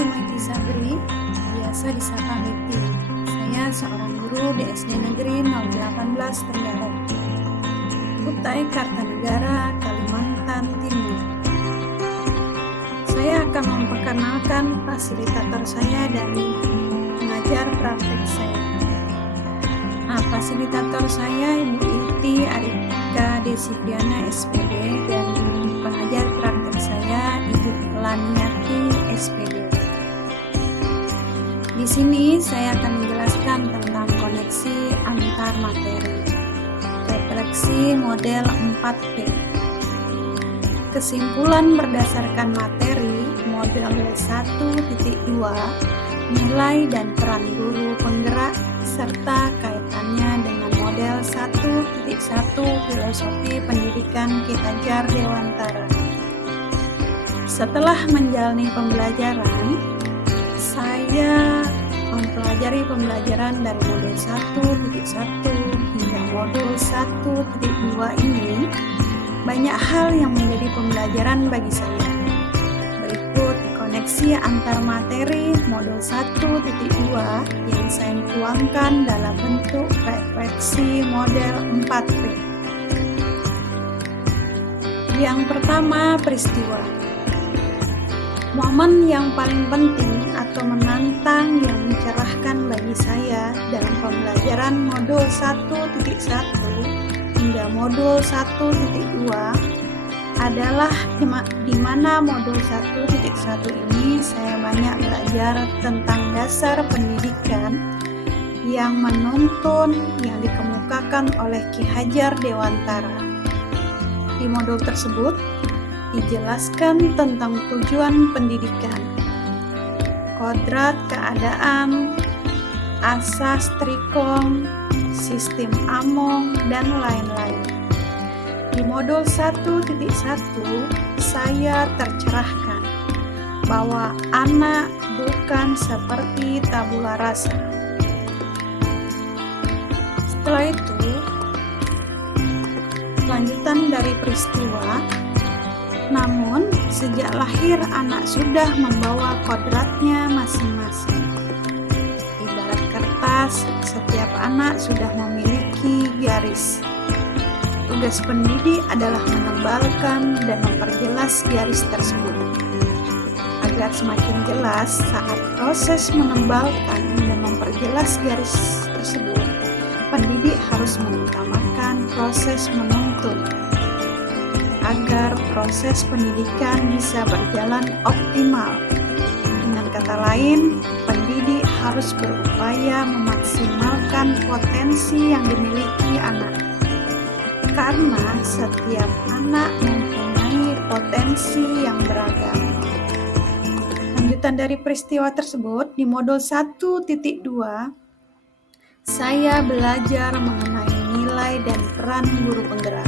Yumaiti Sabri, biasa disapa Miti. Saya seorang guru di SD Negeri 018 Tenggarong, Kutai Kartanegara, Kalimantan Timur. Saya akan memperkenalkan fasilitator saya dan pengajar praktek saya. Fasilitator saya Ibu Iti Arika Desiviana SPD dan pengajar praktek saya Ibu Laniati SPD. Di sini saya akan menjelaskan tentang koneksi antar materi, refleksi model 4P. Kesimpulan berdasarkan materi model 1.2, nilai dan peran guru penggerak serta kaitannya dengan model 1.1 filosofi pendidikan Ki Hajar Dewantara. Setelah menjalani pembelajaran, saya mempelajari pembelajaran dari modul 1.1 hingga modul 1.2 ini. Banyak hal yang menjadi pembelajaran bagi saya. Berikut koneksi antar materi modul 1.2 yang saya tuangkan dalam bentuk refleksi model 4P. Yang pertama, peristiwa. Momen yang paling penting atau menantang yang mencerahkan bagi saya dalam pembelajaran modul 1.1 hingga modul 1.2 adalah di mana modul 1.1 ini saya banyak belajar tentang dasar pendidikan yang menuntun yang dikemukakan oleh Ki Hajar Dewantara. Di modul tersebut dijelaskan tentang tujuan pendidikan, kodrat keadaan, asas Trikom, sistem Among, dan lain-lain. Di modul 1.1 saya tercerahkan bahwa anak bukan seperti tabula rasa. Setelah itu, lanjutan dari peristiwa. Namun, sejak lahir anak sudah membawa kodratnya masing-masing. Ibarat kertas, setiap anak sudah memiliki garis. Tugas pendidik adalah menebalkan dan memperjelas garis tersebut. Agar semakin jelas saat proses menebalkan dan memperjelas garis tersebut, pendidik harus mengutamakan proses menuntun agar proses pendidikan bisa berjalan optimal. Dengan kata lain, pendidik harus berupaya memaksimalkan potensi yang dimiliki anak. Karena setiap anak mempunyai potensi yang beragam. Lanjutan dari peristiwa tersebut, di modul 1.2, saya belajar mengenai nilai dan peran guru penggerak.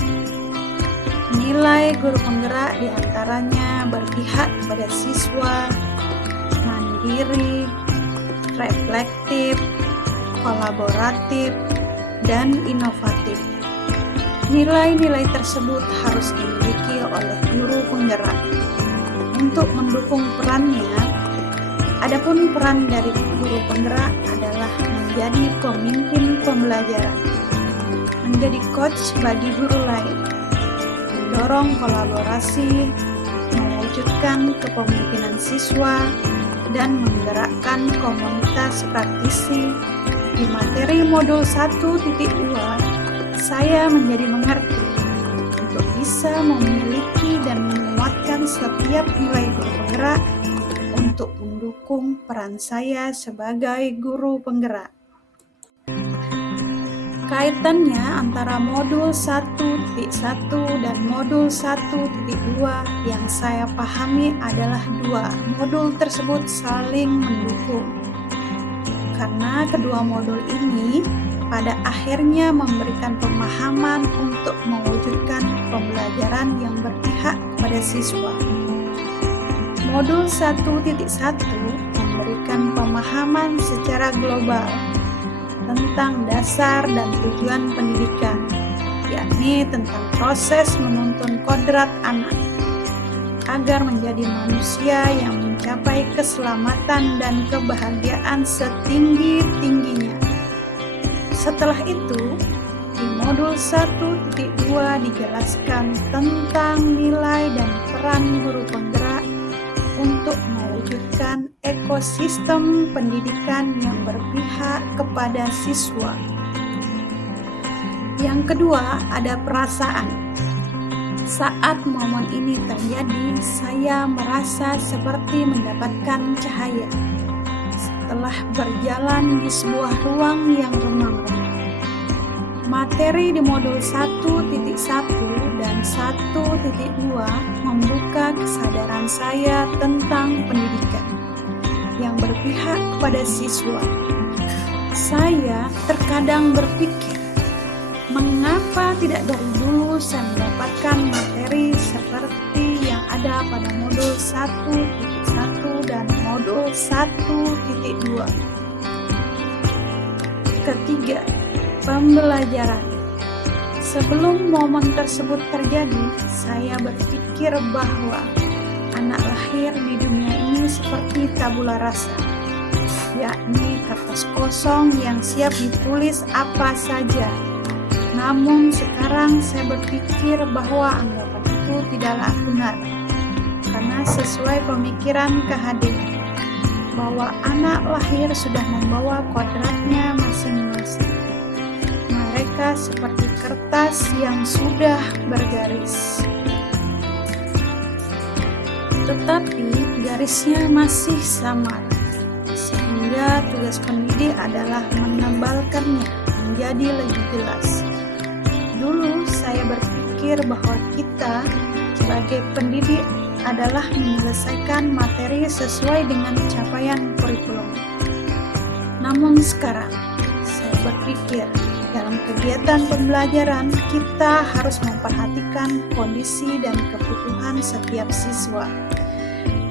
Nilai guru penggerak diantaranya berpihak kepada siswa, mandiri, reflektif, kolaboratif, dan inovatif. Nilai-nilai tersebut harus dimiliki oleh guru penggerak. Untuk mendukung perannya, adapun peran dari guru penggerak adalah menjadi pemimpin pembelajaran, menjadi coach bagi guru lain, mendorong kolaborasi, mewujudkan kepemimpinan siswa, dan menggerakkan komunitas praktisi. Di materi modul 1.2, saya menjadi mengerti untuk bisa memiliki dan menguatkan setiap nilai guru penggerak untuk mendukung peran saya sebagai guru penggerak. Kaitannya antara modul 1.1 dan modul 1.2 yang saya pahami adalah dua modul tersebut saling mendukung. Karena kedua modul ini pada akhirnya memberikan pemahaman untuk mewujudkan pembelajaran yang berpihak pada siswa. Modul 1.1 memberikan pemahaman secara global tentang dasar dan tujuan pendidikan, yakni tentang proses menuntun kodrat anak agar menjadi manusia yang mencapai keselamatan dan kebahagiaan setinggi-tingginya. Setelah itu, di modul 1.2 dijelaskan tentang nilai dan peran guru penggerak untuk mewujudkan ekosistem pendidikan yang berpihak kepada siswa. Yang kedua, ada perasaan. Saat momen ini terjadi, saya merasa seperti mendapatkan cahaya setelah berjalan di sebuah ruang yang remang-remang. Materi di modul 1.1 dan 1.2 membuka kesadaran saya tentang pendidikan yang berpihak kepada siswa. Saya terkadang berpikir, mengapa tidak dari dulu saya mendapatkan materi seperti yang ada pada modul 1.1 dan modul 1.2. Ketiga, pembelajaran. Sebelum momen tersebut terjadi, saya berpikir bahwa anak lahir di dunia ini seperti tabula rasa, yakni kertas kosong yang siap ditulis apa saja. Namun sekarang saya berpikir bahwa anggapan itu tidaklah benar, karena sesuai pemikiran KHD, bahwa anak lahir sudah membawa kodratnya masing-masing. Mereka seperti kertas yang sudah bergaris, tetapi garisnya masih samar, sehingga tugas pendidik adalah menebalkannya menjadi lebih jelas. Dulu saya berpikir bahwa kita sebagai pendidik adalah menyelesaikan materi sesuai dengan capaian kurikulum. Namun sekarang saya berpikir dalam kegiatan pembelajaran kita harus memperhatikan kondisi dan kebutuhan setiap siswa.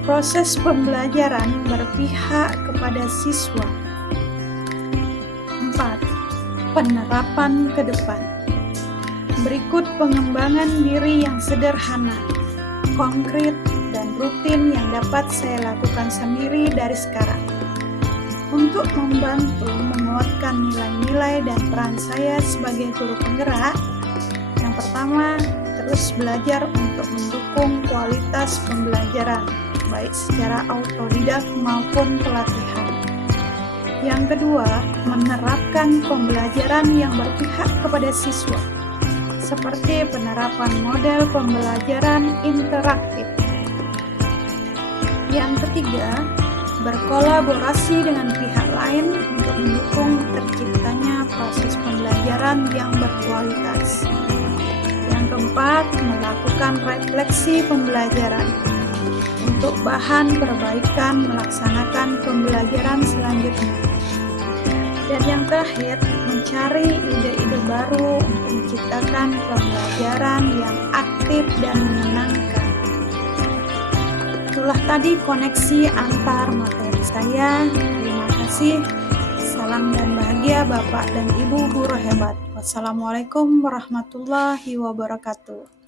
Proses pembelajaran berpihak kepada siswa. 4. Penerapan ke depan. Berikut pengembangan diri yang sederhana, konkret, dan rutin yang dapat saya lakukan sendiri dari sekarang untuk membantu menguatkan nilai-nilai dan peran saya sebagai guru penggerak. Yang pertama, terus belajar untuk mendukung kualitas pembelajaran, baik secara autodidak maupun pelatihan. Yang kedua, menerapkan pembelajaran yang berpihak kepada siswa, seperti penerapan model pembelajaran interaktif. Yang ketiga, berkolaborasi dengan pihak lain untuk mendukung terciptanya proses pembelajaran yang berkualitas. Yang keempat, melakukan refleksi pembelajaran untuk bahan perbaikan melaksanakan pembelajaran selanjutnya. Dan yang terakhir, mencari ide-ide baru untuk menciptakan pembelajaran yang aktif dan menyenangkan. Itulah tadi koneksi antar materi saya. Terima kasih. Salam dan bahagia Bapak dan Ibu guru hebat. Wassalamualaikum warahmatullahi wabarakatuh.